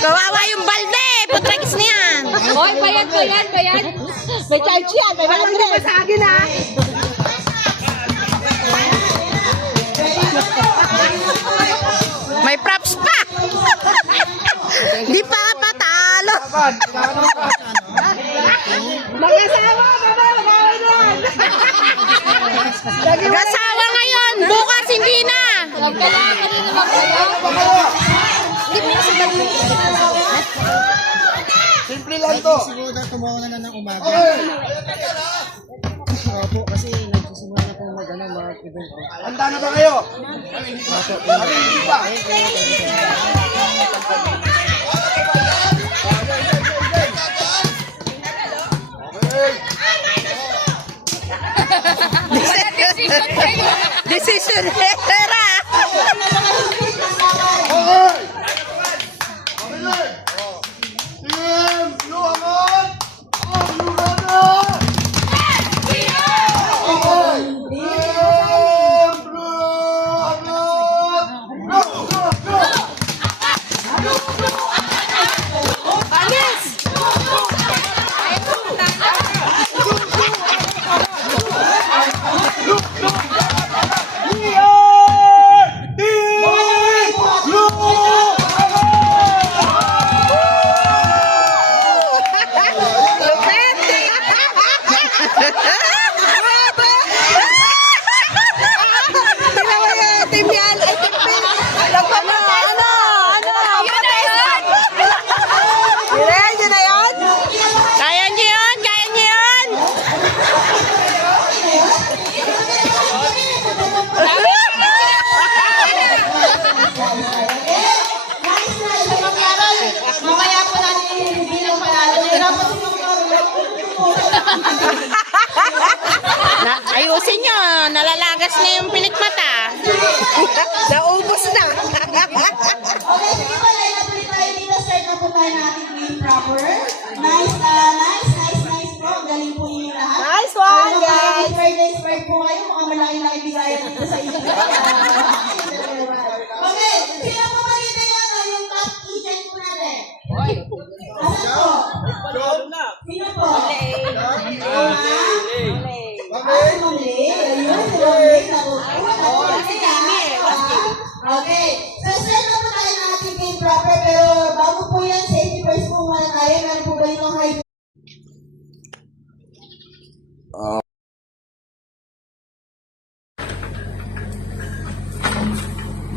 Kawawa yung balde. Putragis na yan. Hoy, bayad. May charge yan. May matres. Sa akin ha. May props pa. Di pa ka patalo. Mag-asawa ka ba? Gasawa ngayon. Bukas hindi na. Kailangan ka rin naman kayo. Simple lang to. Siguro na tumawa na ng umaga. Okay. Opo, kasi nagsisimula na po mag-event po. Handa na ba kayo? Hindi pa. Decision era. Okay. Team Blue Amon. Oh, Blue Runner. Okay. Team Blue Amon. Go. Alis. Kaya niyo yun? Kaya niyo yun? Mamaya po natin bilang panalo. Nahirapan po Ayusin nyo. Nalalagas na yung pilik mata. Naubos na. Okay, sige po, line up ulit tayo dito. Start na po tayo ng ating game proper. Nice po. Galing po ninyo lahat. Nice one, guys. Inspired po kayo. Mukhang malaki-laki bigayan dito sa inyo. Okay, sino po makita nyo yung top agent po natin? Asan po? Sino po? Mamley. Ayun, si Mamley. Okay.